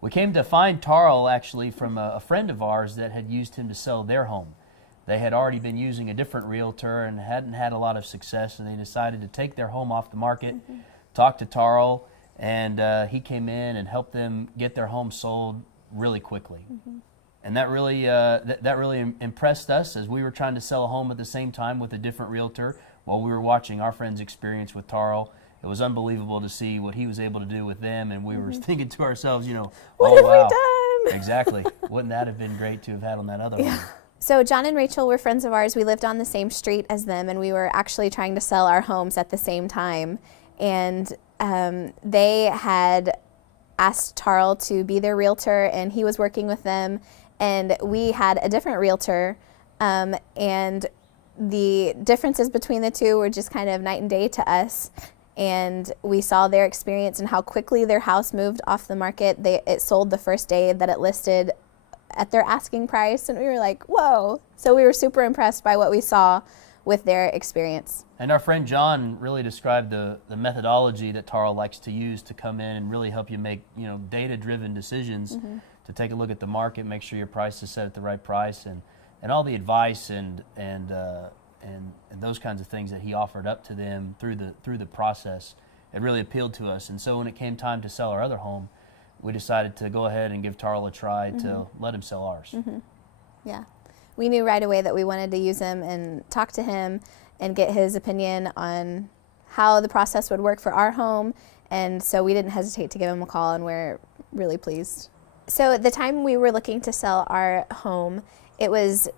We came to find Tarl actually from a friend of ours that had used him to sell their home. They had already been using a different realtor and hadn't had a lot of success, and they decided to take their home off the market, talk to Tarl, and he came in and helped them get their home sold really quickly. And that really impressed us as we were trying to sell a home at the same time with a different realtor while we were watching our friend's experience with Tarl. It was unbelievable to see what he was able to do with them, and we were thinking to ourselves, what have we done? Exactly. Wouldn't that have been great to have had on that other one? So John and Rachel were friends of ours. We lived on the same street as them, and we were actually trying to sell our homes at the same time. And they had asked Tarl to be their realtor, and he was working with them. And we had a different realtor, and the differences between the two were just kind of night and day to us. And we saw their experience and how quickly their house moved off the market. It sold the first day that it listed at their asking price, and we were like, whoa. So we were super impressed by what we saw with their experience. And our friend John really described the methodology that Tarl likes to use to come in and really help you make data-driven decisions, to take a look at the market, make sure your price is set at the right price, and all the advice and those kinds of things that he offered up to them through the process. It really appealed to us. And so when it came time to sell our other home, we decided to go ahead and give Tarl a try to let him sell ours. Yeah. We knew right away that we wanted to use him and talk to him and get his opinion on how the process would work for our home. And so we didn't hesitate to give him a call, and we're really pleased. So at the time we were looking to sell our home, it was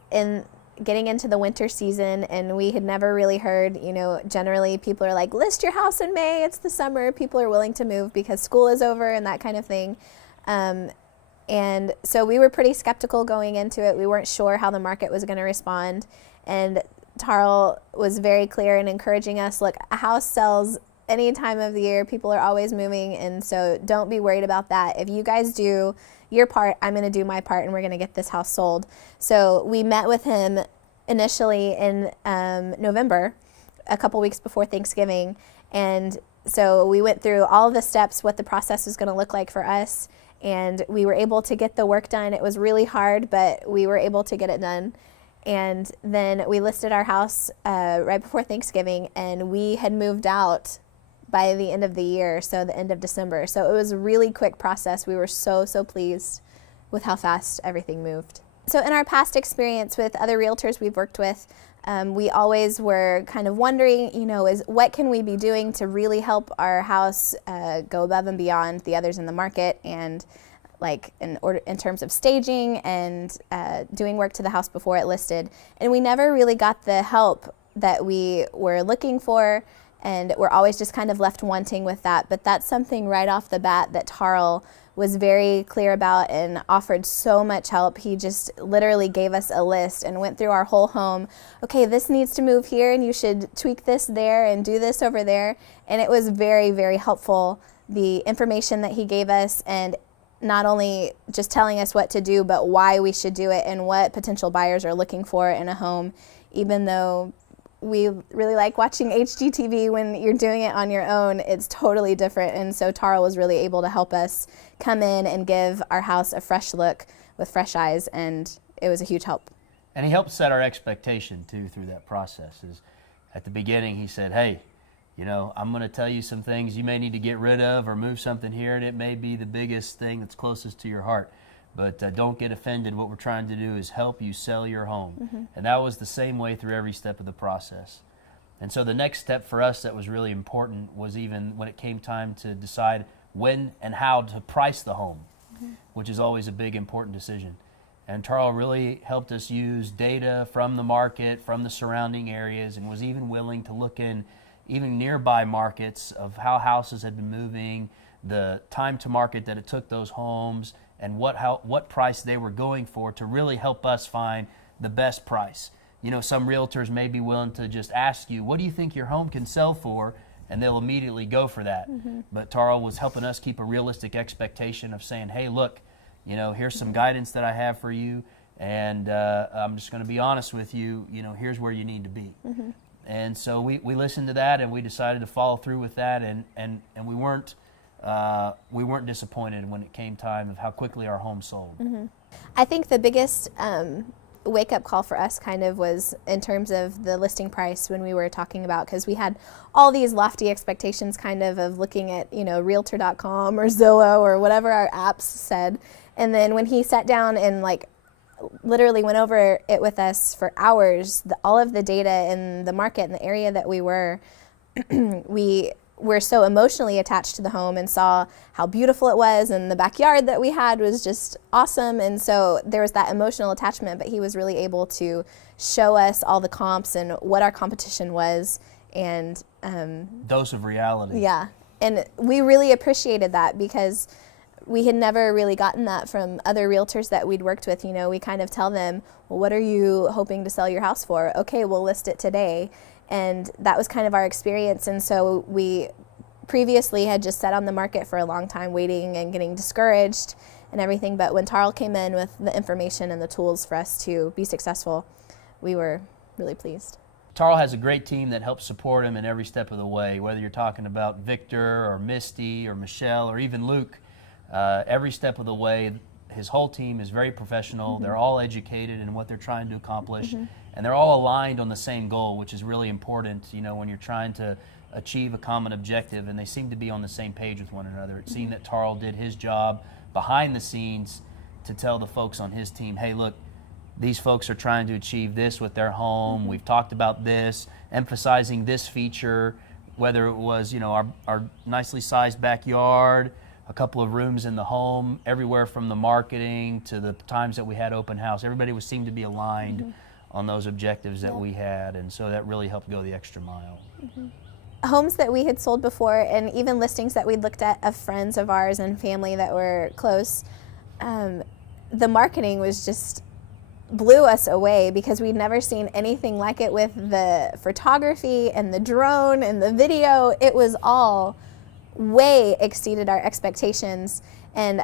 getting into the winter season, and we had never really heard, generally people are like, list your house in May, it's the summer, people are willing to move because school is over and that kind of thing. And so we were pretty skeptical going into it. We weren't sure how the market was going to respond. And Tarl was very clear in encouraging us, look, a house sells any time of the year, people are always moving, and so don't be worried about that. If you guys do your part, I'm going to do my part, and we're going to get this house sold. So we met with him initially in November, a couple weeks before Thanksgiving, and so we went through all of the steps, what the process was going to look like for us, and we were able to get the work done. It was really hard, but we were able to get it done. And then we listed our house right before Thanksgiving, and we had moved out by the end of the year, so the end of December. So it was a really quick process. We were so pleased with how fast everything moved. So in our past experience with other realtors we've worked with, we always were kind of wondering, what can we be doing to really help our house go above and beyond the others in the market, and like in terms of staging and doing work to the house before it listed. And we never really got the help that we were looking for, and we're always just kind of left wanting with that. But that's something right off the bat that Tarl was very clear about and offered so much help. He just literally gave us a list and went through our whole home. Okay, this needs to move here, and you should tweak this there and do this over there. And it was very, very helpful, the information that he gave us, and not only just telling us what to do, but why we should do it and what potential buyers are looking for in a home, even though we really like watching HGTV. When you're doing it on your own, it's totally different. And so Tarl was really able to help us come in and give our house a fresh look with fresh eyes, and it was a huge help. And he helped set our expectation, too, through that process. At the beginning, he said, hey, I'm going to tell you some things you may need to get rid of or move something here, and it may be the biggest thing that's closest to your heart. But don't get offended. What we're trying to do is help you sell your home. And that was the same way through every step of the process. And so the next step for us that was really important was even when it came time to decide when and how to price the home, which is always a big, important decision. And Tarl really helped us use data from the market, from the surrounding areas, and was even willing to look in even nearby markets of how houses had been moving, the time to market that it took those homes, and what price they were going for to really help us find the best price. Some realtors may be willing to just ask you, what do you think your home can sell for? And they'll immediately go for that. But Tarl was helping us keep a realistic expectation of saying, hey, look, here's some guidance that I have for you, and I'm just going to be honest with you, here's where you need to be. And so we listened to that, and we decided to follow through with that, and we weren't we weren't disappointed when it came time of how quickly our home sold. I think the biggest wake-up call for us kind of was in terms of the listing price when we were talking about, because we had all these lofty expectations kind of looking at, Realtor.com or Zillow or whatever our apps said. And then when he sat down and literally went over it with us for hours, all of the data in the market and the area that we were, we were so emotionally attached to the home and saw how beautiful it was, and the backyard that we had was just awesome. And so there was that emotional attachment, but he was really able to show us all the comps and what our competition was. And dose of reality. Yeah. And we really appreciated that, because we had never really gotten that from other realtors that we'd worked with. We kind of tell them, well, what are you hoping to sell your house for? Okay, we'll list it today. And that was kind of our experience. And so we previously had just sat on the market for a long time waiting and getting discouraged and everything. But when Tarl came in with the information and the tools for us to be successful, we were really pleased. Tarl has a great team that helps support him in every step of the way, whether you're talking about Victor or Misty or Michelle or even Luke. Every step of the way, his whole team is very professional. They're all educated in what they're trying to accomplish, and they're all aligned on the same goal, which is really important, when you're trying to achieve a common objective, and they seem to be on the same page with one another. It seemed that Tarl did his job behind the scenes to tell the folks on his team, hey, look, these folks are trying to achieve this with their home. We've talked about this, emphasizing this feature, whether it was, our nicely sized backyard, a couple of rooms in the home, everywhere from the marketing to the times that we had open house. Everybody seemed to be aligned on those objectives that we had, and so that really helped go the extra mile. Homes that we had sold before, and even listings that we'd looked at of friends of ours and family that were close, the marketing was just blew us away, because we'd never seen anything like it with the photography and the drone and the video. It was all way exceeded our expectations. And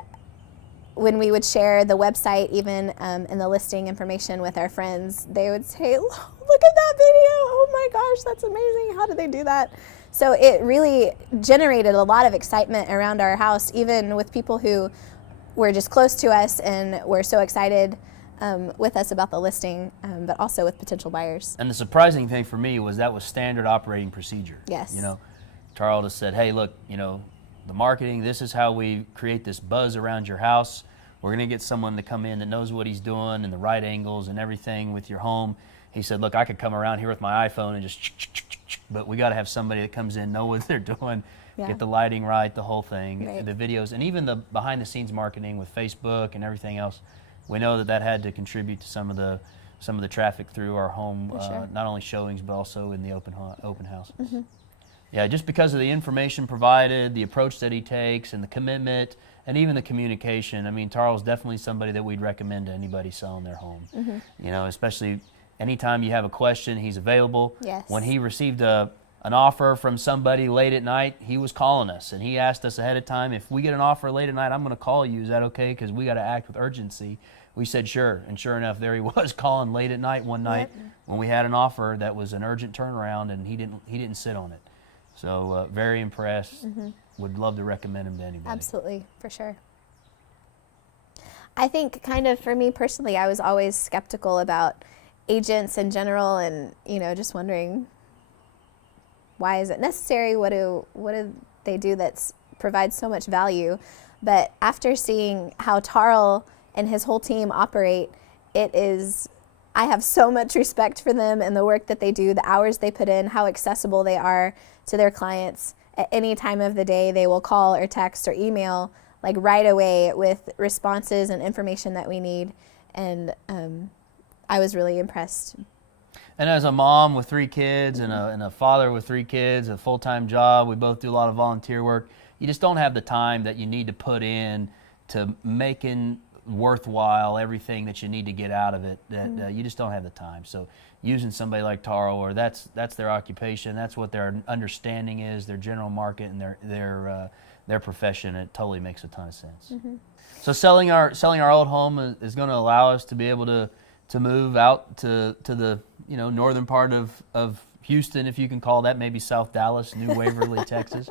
when we would share the website even and the listing information with our friends, they would say, look at that video, oh my gosh, that's amazing, how did they do that? So it really generated a lot of excitement around our house, even with people who were just close to us and were so excited with us about the listing, but also with potential buyers. And the surprising thing for me was that was standard operating procedure. Yes. Tarl just said, hey, look, the marketing, this is how we create this buzz around your house. We're going to get someone to come in that knows what he's doing and the right angles and everything with your home. He said, look, I could come around here with my iPhone and just, but we got to have somebody that comes in, know what they're doing, get the lighting right, the whole thing, the videos, and even the behind the scenes marketing with Facebook and everything else. We know that had to contribute to some of the traffic through our home, not only showings, but also in the open houses. Yeah, just because of the information provided, the approach that he takes, and the commitment, and even the communication. I mean, Tarl's definitely somebody that we'd recommend to anybody selling their home. Especially anytime you have a question, he's available. Yes. When he received an offer from somebody late at night, he was calling us, and he asked us ahead of time, if we get an offer late at night, I'm going to call you. Is that okay? Because we got to act with urgency. We said sure, and sure enough, there he was calling late at night one night when we had an offer that was an urgent turnaround, and he didn't sit on it. So very impressed. Would love to recommend him to anybody. Absolutely, for sure. I think kind of for me personally, I was always skeptical about agents in general, and just wondering, why is it necessary? What do they do that provides so much value? But after seeing how Tarl and his whole team operate, I have so much respect for them and the work that they do, the hours they put in, how accessible they are to their clients. At any time of the day, they will call or text or email right away with responses and information that we need. And I was really impressed. And as a mom with 3 kids and a father with 3 kids, a full-time job, we both do a lot of volunteer work. You just don't have the time that you need to put in to making worthwhile everything that you need to get out of it. That you just don't have the time. So using somebody like Tarl, or that's their occupation, that's what their understanding is, their general market and their profession, it totally makes a ton of sense. So selling our old home is going to allow us to be able to move out to the northern part of Houston, if you can call that, maybe South Dallas, New Waverly, Texas.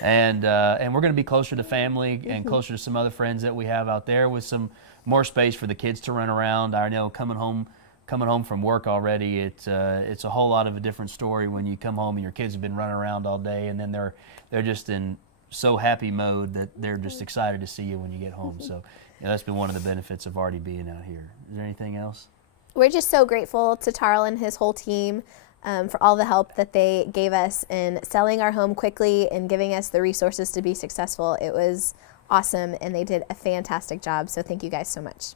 And we're going to be closer to family and closer to some other friends that we have out there, with some more space for the kids to run around. I know coming home from work already, it's a whole lot of a different story when you come home and your kids have been running around all day, and then they're just in so happy mode that they're just excited to see you when you get home. So that's been one of the benefits of already being out here. Is there anything else? We're just so grateful to Tarl and his whole team for all the help that they gave us in selling our home quickly and giving us the resources to be successful. It was awesome, and they did a fantastic job. So thank you guys so much.